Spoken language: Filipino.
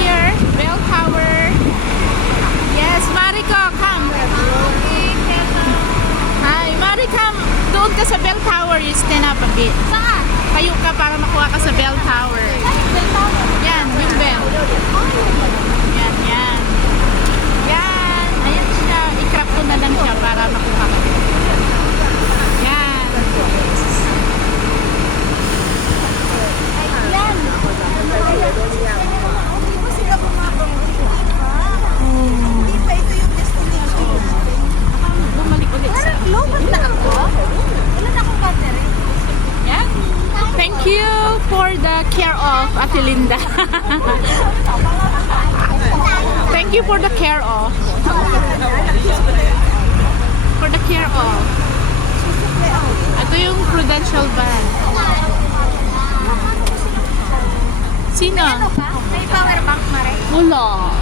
here, bell tower. Yes, Mariko, come. Hi, Mari, come. Doon ka sa bell tower, you stand up a bit. Saan? Tayo ka para makuha ka sa bell tower. Bell tower. Yan, yung bell. Yan, yan. Yan. Ayan siya. I-crop ko na lang siya para makuha ka. Yan. Ayan. Hindi sila bumabang. Hindi pa ito yung destination. Bumalik ulit sa... Parang lowbat na ako. Wala na akong battery. Yan. Thank you for the care of Ate Linda. Thank you for the care of. For the care of. Ito yung Prudential Bank. Sino? Ano ba? May power bank, Mare? Wala.